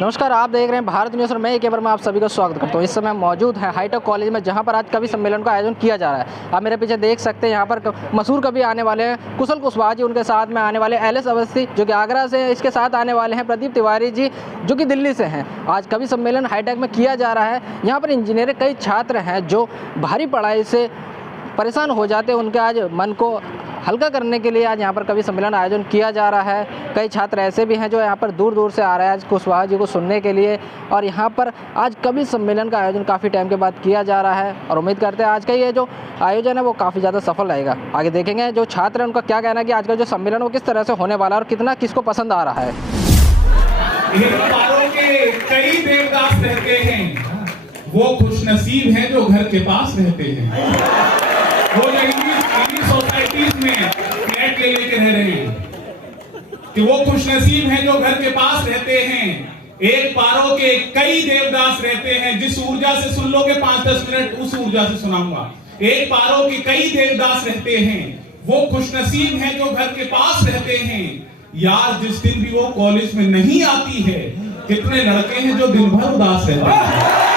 नमस्कार, आप देख रहे हैं भारत न्यूज़ और मैं एक बार में आप सभी का स्वागत करता हूं। इस समय मौजूद हैं हाईटेक कॉलेज में, जहां पर आज कवि सम्मेलन का आयोजन किया जा रहा है। आप मेरे पीछे देख सकते हैं, यहां पर मशहूर कवि आने वाले हैं, कुशल कुशवाहा जी, उनके साथ में आने वाले एल.एस. अवस्थी जो कि आगरा से हैं, इसके साथ आने वाले हैं प्रदीप तिवारी जी जो कि दिल्ली से हैं। आज कवि सम्मेलन हाईटेक में किया जा रहा है। यहाँ पर इंजीनियरिंग कई छात्र हैं जो भारी पढ़ाई से परेशान हो जाते हैं, उनके आज मन को हल्का करने के लिए आज यहाँ पर कवि सम्मेलन आयोजन किया जा रहा है। कई छात्र ऐसे भी हैं जो यहाँ पर दूर दूर से आ रहे हैं आज कुशवाहा जी को सुनने के लिए, और यहाँ पर आज कवि सम्मेलन का आयोजन काफ़ी टाइम के बाद किया जा रहा है और उम्मीद करते हैं आज का ये जो आयोजन है वो काफ़ी ज़्यादा सफल रहेगा। आगे देखेंगे जो छात्र हैं उनका क्या कहना है कि आज का जो सम्मेलन वो किस तरह से होने वाला है और कितना किसको पसंद आ रहा है। के कई देवदास रहते हैं, वो खुशनसीब हैं जो घर के पास रहते हैं। वो इंग्लिश सोसाइटीज में फ्लैट ले लेके रह रहे हैं कि वो खुशनसीब हैं जो घर के पास रहते हैं। एक पारो के कई देवदास रहते हैं, जिस ऊर्जा से सुन लोगे 5-10 मिनट उस ऊर्जा से सुनाऊंगा। एक पारो के कई देवदास रहते हैं, वो खुशनसीब हैं जो घर के पास रहते हैं। यार जिस दिन भी वो कॉलेज में नहीं आती है, कितने लड़के हैं जो दिन भर उदास रहते हैं।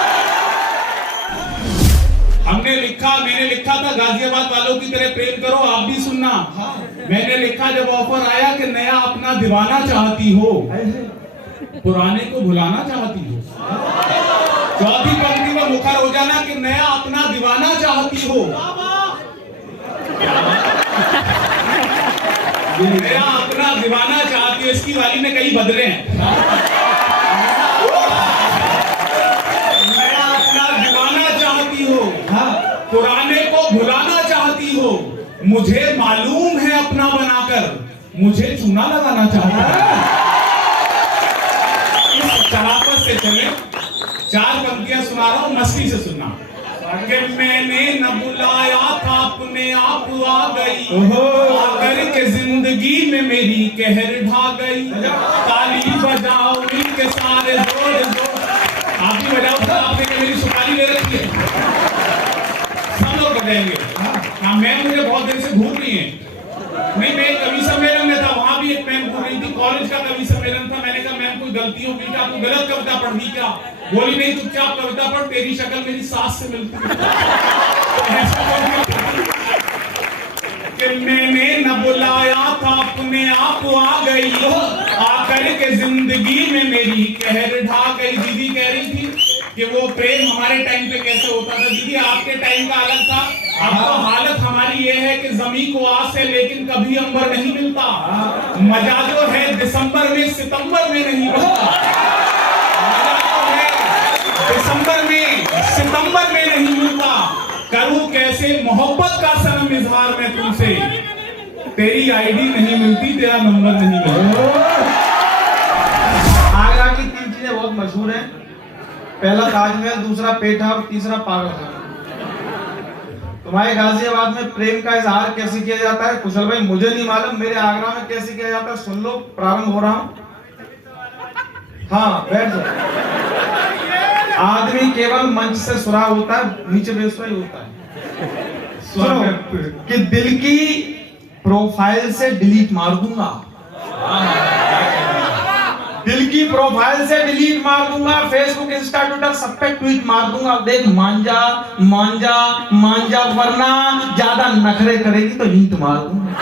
मैंने लिखा था गाजियाबाद वालों की तरह प्रेम करो, आप भी सुनना। मैंने लिखा जब ऑफर आया कि नया अपना दीवाना चाहती हो, पुराने को भुलाना चाहती हो। चौथी पंक्ति में मुखर हो जाना कि नया अपना दीवाना चाहती हो। नया अपना दीवाना चाहती हो, इसकी वाली में कई बदले हैं। नया अपना दीवाना चाहती हो, पुराने को भुलाना चाहती हो। मुझे मालूम है अपना बनाकर मुझे चूना लगाना चाहती है। इस शराफत से चले, 4 पंक्तियां सुना रहा हूं, मस्ती से सुनना। कि मैंने न बुलाया था, अपने आप आ गई, आकर के जिंदगी में मेरी कहर ढा गई। ताली बजाओ मिलके सारे जोर जोर, आप भी बजाओ, आपने मेरी सुपारी ले रखी है, सब लोग बजाएंगे। हाँ, मैम मुझे बहुत देर से घूर रही है। नहीं, मैं कवि सम्मेलन में था, वहां भी एक मैम घूर रही थी, कॉलेज का कवि सम्मेलन था। मैंने कहा मैम कोई गलती होगी क्या, तू गलत कविता पढ़ दी क्या? बोली नहीं, चुपचाप कविता पढ़, तेरी शक्ल मेरी सास से मिलती है। कि मैंने न बुलाया था, अपने आप आ गई, आकर के जिंदगी में मेरी कहर ढा गई। दीदी कह रही थी कि वो प्रेम हमारे टाइम पे कैसे होता था। दीदी आपके टाइम का अलग था, अब तो हालत हमारी ये है कि जमीन को आस है लेकिन कभी अंबर नहीं मिलता। मजा जो है दिसंबर में सितंबर में नहीं मिलता। मजा जो है दिसंबर में सितंबर में नहीं मिलता। करूं कैसे मोहब्बत का सनम इजहार में तुमसे, तेरी आईडी नहीं मिलती, तेरा नंबर नहीं मिलता। आगरा की 3 चीजें बहुत मशहूर हैं। पहला ताजमहल, दूसरा पेठा और तीसरा पागल। तुम्हारे गाजियाबाद में प्रेम का इजहार कैसे किया जाता है कुशल भाई मुझे नहीं मालूम, मेरे आगरा में कैसे किया जाता है सुन लो। प्रारंभ हो रहा हूं। हाँ, बैठ जाओ। आदमी केवल मंच से सुराग होता है, नीचे बेसुरा ही होता है। सुनो कि दिल की प्रोफाइल से डिलीट मार दूंगा, दिल की प्रोफाइल से डिलीट मार दूंगा, फेसबुक इंस्टा ट्विटर सब पे ट्वीट मार दूंगा। देख मांझा मांझा मांझा, वरना ज्यादा नखरे करेगी तो नींद मार दूंगा।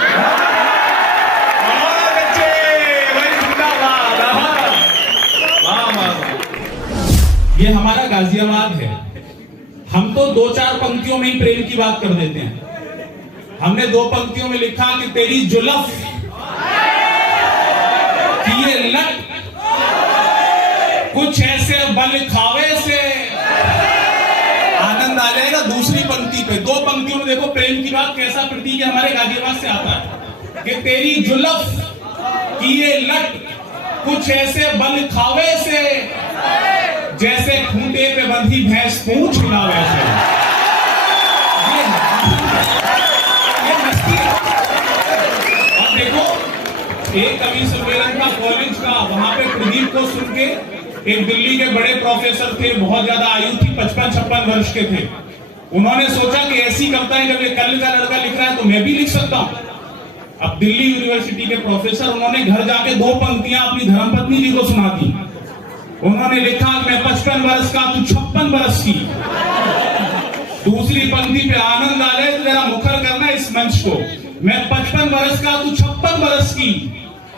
ये हमारा गाजियाबाद है। हम तो 2-4 पंक्तियों में ही प्रेम की बात कर देते हैं। हमने 2 पंक्तियों में लिखा कि तेरी जुल्फ की ये लट कुछ ऐसे बल खावे से, आनंद आ जाएगा। दूसरी पंक्ति पे 2 पंक्तियों में देखो प्रेम की बात कैसा प्रतीक हमारे गाजियाबाद से आता है कि तेरी जुल्फ की ये लट कुछ ऐसे बल खावे से, जैसे खूंटे पे बंधी भैंस पूंछ हिलावे से। ये मस्ती। और देखो एक कवि सम्मेलन का कॉलेज का, वहां पे प्रदीप को सुन के एक दिल्ली के बड़े प्रोफेसर थे, बहुत ज्यादा आयु थी, 55-56 वर्ष के थे। उन्होंने सोचा कि ऐसी कविताएं जब ये कल का लड़का लिख रहा है तो मैं भी लिख सकता हूं। अब दिल्ली यूनिवर्सिटी के प्रोफेसर, उन्होंने घर जाके 2 पंक्तियां अपनी धर्मपत्नी जी को सुना दी उन्होंने लिखा मैं 55 वर्ष का, तू 56 वर्ष की। दूसरी पंक्ति पे आनंद आ रहे तो जरा मुखर करना इस मंच को। मैं 55 वर्ष का, तू 56 वर्ष की,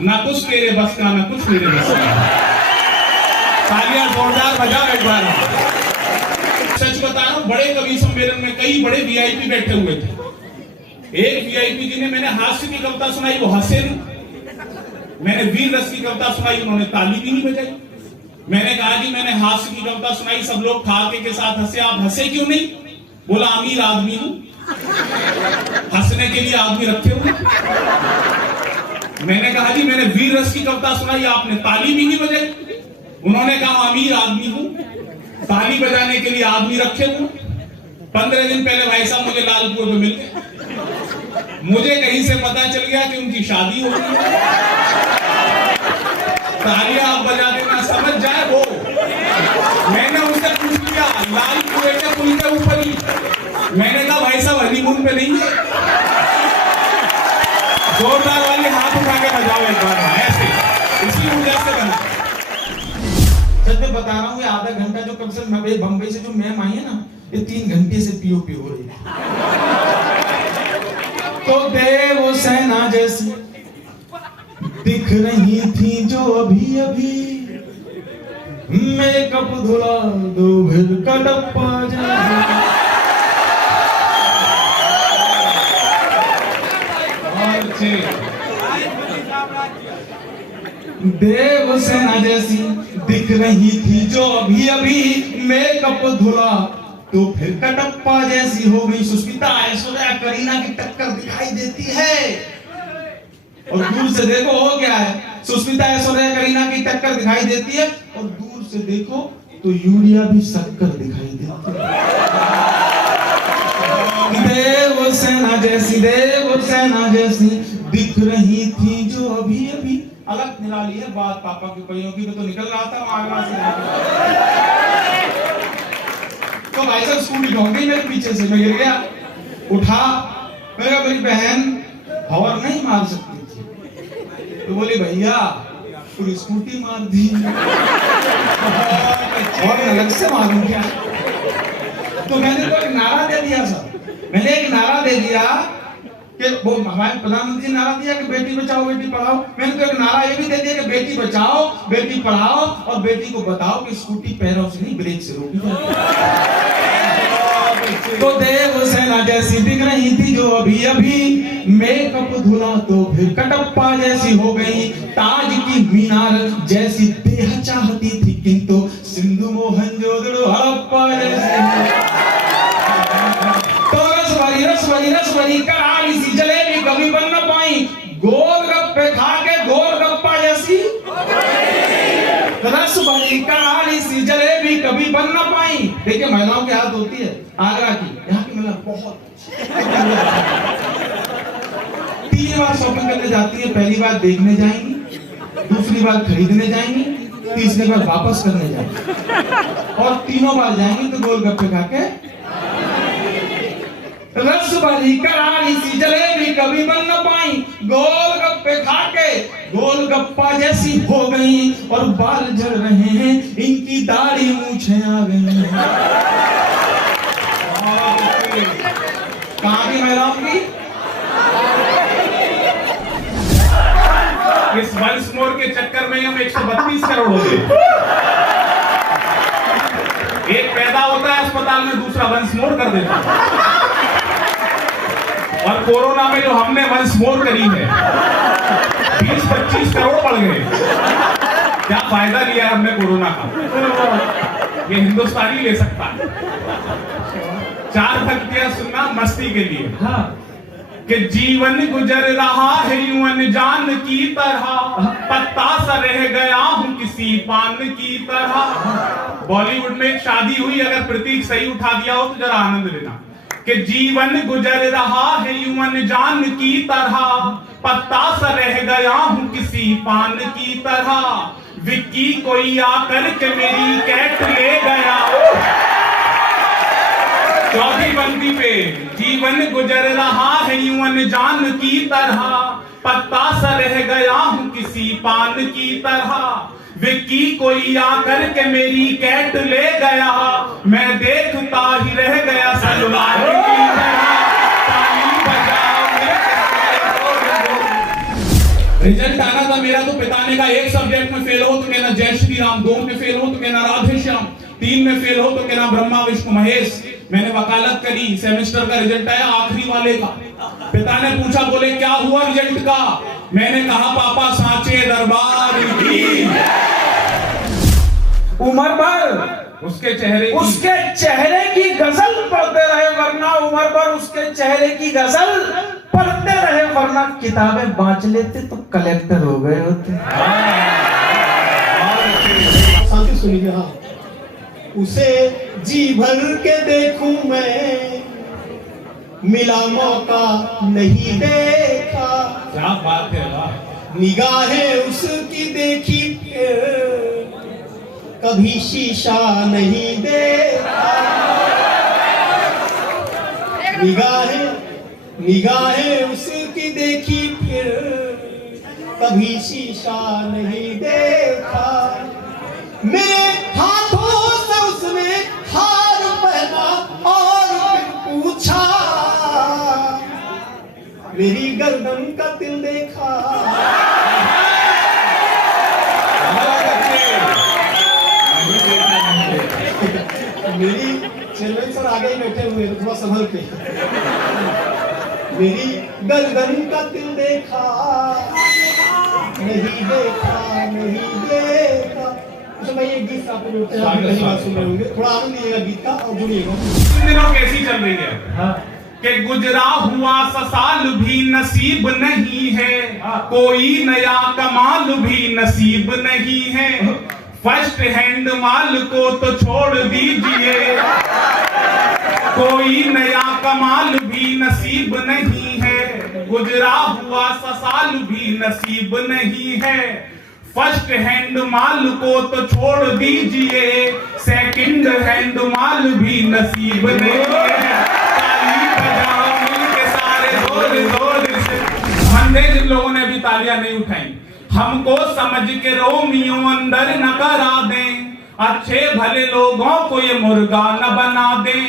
ना कुछ तेरे बस का, ना कुछ मेरे बस का। तालियां जोरदार बजाओ एक बार। सच बता रहा हूं, बड़े कवि सम्मेलन में कई बड़े वीआईपी बैठे हुए थे। एक वीआईपी जी ने मैंने हास्य की कविता सुनाई, वो हंसे नहीं। मैंने वीर रस की कविता सुनाई, उन्होंने ताली भी नहीं बजाई। मैंने कहा कि मैंने हास्य की कविता सुनाई, सब लोग ठाके के साथ हंसे, आप हंसे क्यों नहीं? बोला अमीर आदमी हूं, हंसने के लिए आदमी रखे हुए। मैंने कहा जी मैंने वीर रस की कविता सुनाई, आपने ताली भी नहीं बजाई। उन्होंने कहा अमीर आदमी हूं, ताली बजाने के लिए आदमी रखे हुए। 15 दिन पहले भाई साहब मुझे लालपुर में मिल गए। मुझे कहीं से पता चल गया कि उनकी शादी हो गई। तालियां आप बजा देना, समझ जाए वो। मैंने उनसे पूछ लिया लालपुर के पुल के ऊपर ही, मैंने कहा भाई साहब हनीमून पे नहीं है? जोरदार वाले हाथ उठा के बजाओ एक बार, ऐसे इसी ऊर्जा से बना। सच में बता रहा हूँ, ये आधा घंटा जो कब से बम्बई से जो मैम आई है ना, ये 3 घंटे से पीओपी हो रही है। तो देव सेना जैसी दिख रही थी जो अभी अभी, मेकअप धुला दो फिर कटप्पा जैसी। देव सेना जैसी दिख रही थी जो अभी अभी, मेकअप धुला तो फिर कटप्पा जैसी हो गई। सुष्मिता ऐश्वर्या करीना की टक्कर दिखाई देती है, और दूर से देखो हो क्या है, सुष्मिता ऐश्वर्या करीना की टक्कर दिखाई देती है, और दूर से देखो तो यूरिया भी शक्कर दिखाई देती है। देव सेना जैसी दिख रही थी जो अभी अभी। अलग निराली है बात पापा के पहियों की, तो निकल रहा था आगरा से। तो भाई साहब स्कूटी ढोंग गई मेरे पीछे से, मैं गिर गया, उठा। मेरी बहन हवर नहीं मार सकती थी, तो बोली भैया पूरी स्कूटी मार दी। और अलग से मालूम क्या, तो मैंने तो एक नारा दे दिया सर, मैंने एक नारा दे दिया कि वो हमारे प्रधानमंत्री नारा दिया कि बेटी बचाओ बेटी पढ़ाओ। मैंने तो एक नारा ये भी दे दिया कि बेटी बचाओ बेटी पढ़ाओ, और बेटी को बताओ कि स्कूटी पैरों से नहीं ब्रेक से रोकी जाती। तो देव सेना जैसी दिख रही थी जो अभी अभी, मेकअप धुला तो फिर कटप्पा जैसी हो गई। ताज की मीनार जैसी देह चाहती थी, किंतु सिंधु मोहनजोदड़ो हड़प्पा जैसी। तो रसभरी करारी सी जलेबी कभी बन न पाई, गोलगप्पे खा के गोलगप्पा जैसी। रसभरी करारी सी जलेबी कभी बन न पाई। देखिए महिलाओं की हालत होती है आगरा की, यहाँ की महिला बहुत 3 बार शॉपिंग करने जाती है। पहली बार देखने जाएंगी, दूसरी बार खरीदने जाएंगी, तीसरी बार वापस करने जाएंगी, और तीनों बार जाएंगी तो गोलगप्पे खा के। रसभरी करारी सी जलेबी कभी बन न पाई, गोलगप्पे खा के गोलगप्पा जैसी हो गई। और बाल झड़ रहे हैं, इनकी दाढ़ी मूछें आ गई। कहां की महिलाओं की? इस वंस मोर के चक्कर में हम 132 करोड़ हो गए। एक पैदा होता है अस्पताल में, दूसरा वंस मोर कर देता है। और कोरोना में जो हमने वंस मोर करी है, 20-25 करोड़ बढ़ गए। क्या फायदा लिया हमने कोरोना का, ये हिंदुस्तानी ले सकता है। 4 भक्तियां सुनना मस्ती के लिए। हाँ। कि जीवन गुजर रहा है यूं अनजान की तरह, पत्ता सा रह गया हूं किसी पान की तरह। बॉलीवुड में एक शादी हुई, अगर प्रतीक सही उठा दिया हो तो जरा आनंद लेना। कि जीवन गुजर रहा है यूं अनजान की तरह, पत्ता सा रह गया हूं किसी पान की तरह। विक्की कोई आकर के मेरी कैट ले गया। चौथी पंक्ति पे, जीवन गुजर रहा है यूं अनजान की तरह, पत्ता सा रह गया हूं किसी पान की तरह। विक्की कोई आकर के मेरी कैट ले गया, मैं देखता ही रह गया सलवार की तरह, ताली बजाओ रिजल्ट आना था मेरा, तो पिता ने कहा एक सब्जेक्ट में फेल हो तो कहना जय श्री राम, 2 में फेल हो तो कहना राधे श्याम, 3 में फेल हो तो कहना ब्रह्मा विष्णु महेश। मैंने वकालत करी, सेमेस्टर का रिजल्ट आया आखिरी वाले का। पिता ने पूछा, बोले क्या हुआ रिजल्ट का? मैंने कहा पापा सांचे दरबार की। उम्र भर उसके चेहरे की गजल पढ़ते रहे, वरना उम्र भर उसके चेहरे की गजल पढ़ते रहे, वरना किताबें बांच लेते तो कलेक्टर हो गए होते। शांति सुनिए। हाँ, उसे जी भर के देखूं मैं, मिला मौका नहीं देखा, क्या बात है वाह। निगाहें उसकी देखी फिर कभी शीशा नहीं देखा, निगाहें उसकी देखी फिर कभी शीशा नहीं देखा, मेरे हाथों से उसने हार पहना और फिर पूछा, मेरी गर्दन का तिल देखा। मेरी चेयरमैन सर आगे ही बैठे हुए हैं, थोड़ा संभल के। मेरी गर्दन का तिल देखा, नहीं देखा, नहीं देखा। तो मैं ये गीत आपको पहली बार सुन रहे होंगे, थोड़ा आनंद लीजिएगा गीत का और जुड़िएगा। इन दिनों कैसी चल रही है कि गुजरा हुआ साल भी नसीब नहीं है, कोई नया कमाल भी नसीब नहीं है, फर्स्ट हैंड माल को तो छोड़ दीजिए, कोई नया कमाल भी नसीब नहीं है, गुजरा हुआ साल भी नसीब नहीं है, फर्स्ट हैंड माल को तो छोड़ दीजिए, सेकंड हैंड माल भी नसीब नहीं है, ताली बजाओ मिलके सारे जोर जोर से। अंग्रेज लोगों ने भी तालियां नहीं उठाई, हमको समझ के रोमियो अंदर न करा दें, अच्छे भले लोगों को ये मुर्गा न बना दें,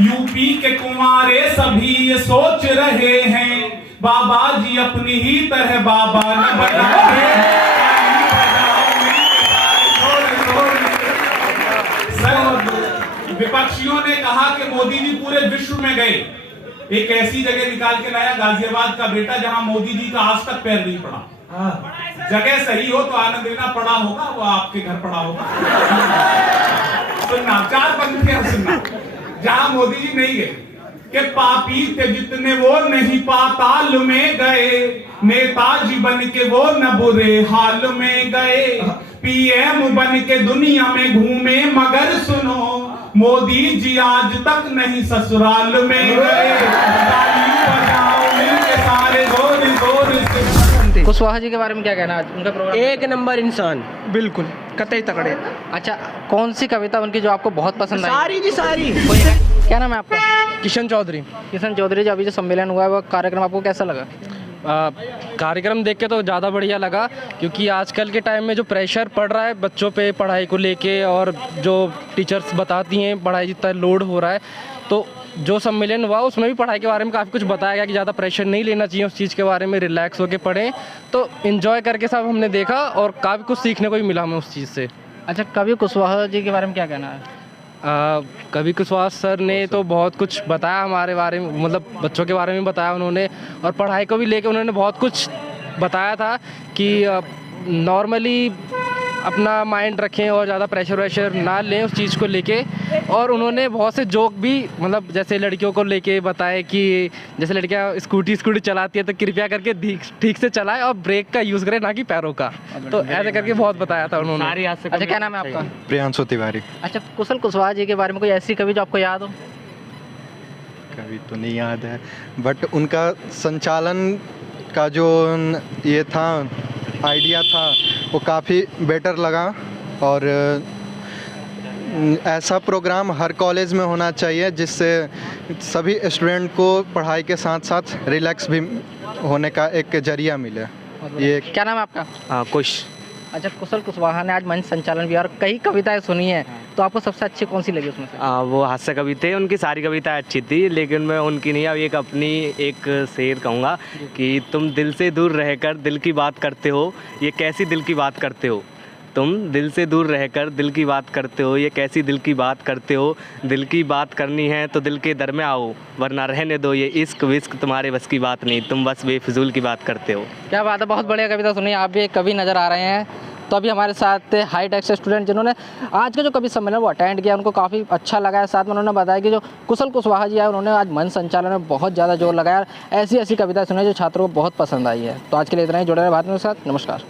यूपी के कुंवारे सभी ये सोच रहे हैं, बाबा जी अपनी ही तरह बाबा न बना दें। विपक्षियों ने कहा कि मोदी जी पूरे विश्व में गए, एक ऐसी जगह निकाल के लाया गाजियाबाद का बेटा जहां मोदी जी का आज तक पैर नहीं पड़ा। जगह सही हो तो आनंद देना पड़ा होगा, वो आपके घर पड़ा होगा। सुनना 4 पंक्तियां सुनना, जहां मोदी जी नहीं गए कि पापी थे जितने वो नहीं पाताल में गए, नेताजी बन के वो न बुरे हाल में गए, पीएम बन के दुनिया में घूमे मगर सुनो, मोदी जी आज तक नहीं ससुराल में गए, ताली बजाओ मिलके सारे जोर जोर से। कुशवाहा जी के बारे में क्या कहना है? उनका प्रोग्राम एक नंबर इंसान, बिल्कुल कतई तगड़े। अच्छा, कौन सी कविता उनकी जो आपको बहुत पसंद आई? सारी जी सारी। क्या नाम है आपका? किशन चौधरी। किशन चौधरी जी, अभी जो सम्मेलन हुआ है वो कार्यक्रम आपको कैसा लगा? कार्यक्रम देख के तो ज़्यादा बढ़िया लगा, क्योंकि आजकल के टाइम में जो प्रेशर पड़ रहा है बच्चों पे पढ़ाई को लेके, और जो टीचर्स बताती हैं पढ़ाई जितना लोड हो रहा है, तो जो सम्मेलन हुआ उसमें भी पढ़ाई के बारे में काफ़ी कुछ बताया गया कि ज़्यादा प्रेशर नहीं लेना चाहिए उस चीज़ के बारे में, रिलैक्स होकर पढ़ें। तो इन्जॉय करके सब हमने देखा और काफ़ी कुछ सीखने को भी मिला हमें उस चीज़ से। अच्छा, कवि कुशवाहा जी के बारे में क्या कहना है? कवि कुशवाहा सर ने तो बहुत कुछ बताया हमारे बारे में, मतलब बच्चों के बारे में बताया उन्होंने, और पढ़ाई को भी लेके उन्होंने बहुत कुछ बताया था कि नॉर्मली अपना माइंड रखें और ज़्यादा प्रेशर वैशर ना लें उस चीज़ को लेके। और उन्होंने बहुत से जोक भी, मतलब जैसे लड़कियों को लेके बताए कि जैसे लड़कियां स्कूटी चलाती है तो कृपया करके ठीक से चलाएं और ब्रेक का यूज़ करें, ना कि पैरों का। तो ऐसे करके बहुत बताया था उन्होंने। अच्छा, क्या नाम है आपका? प्रियांशु तिवारी। अच्छा, कुशल कुशवाहा जी के बारे में कोई ऐसी कवि जो आपको याद हो? कभी तो नहीं याद है, बट उनका संचालन का जो ये था, आइडिया था, वो काफ़ी बेटर लगा। और ऐसा प्रोग्राम हर कॉलेज में होना चाहिए जिससे सभी स्टूडेंट को पढ़ाई के साथ साथ रिलैक्स भी होने का एक जरिया मिले। ये क्या नाम है आपका? खुश। अच्छा, कुशल कुशवाहा ने आज मंच संचालन भी और कई कविताएं सुनी हैं, तो आपको सबसे अच्छी कौन सी लगी उसमें से? वो हास्य कवि थे, उनकी सारी कविताएं अच्छी थी, लेकिन मैं उनकी नहीं, अब एक अपनी एक शेर कहूँगा कि तुम दिल से दूर रहकर दिल की बात करते हो, ये कैसी दिल की बात करते हो। तुम दिल से दूर रहकर दिल की बात करते हो, ये कैसी दिल की बात करते हो। दिल की बात करनी है तो दिल के दर में आओ, वरना रहने दो ये इश्क विश्क तुम्हारे बस की बात नहीं, तुम बस बेफिजूल की बात करते हो। क्या बात है, बहुत बढ़िया कविता सुनी। आप भी एक कवि नज़र आ रहे हैं। तो अभी हमारे साथ थे हाईटेक से स्टूडेंट जिन्होंने आज का जो कवि सम्मेलन वो अटेंड किया, उनको काफ़ी अच्छा लगा है। साथ में उन्होंने बताया कि जो कुशल कुशवाहा जी है उन्होंने आज मंच संचालन में बहुत ज़्यादा जोर लगाया, ऐसी ऐसी कविताएं सुनी जो छात्रों को बहुत पसंद आई है। तो आज के लिए इतना ही, जुड़े रहे बात मेरे साथ। नमस्कार।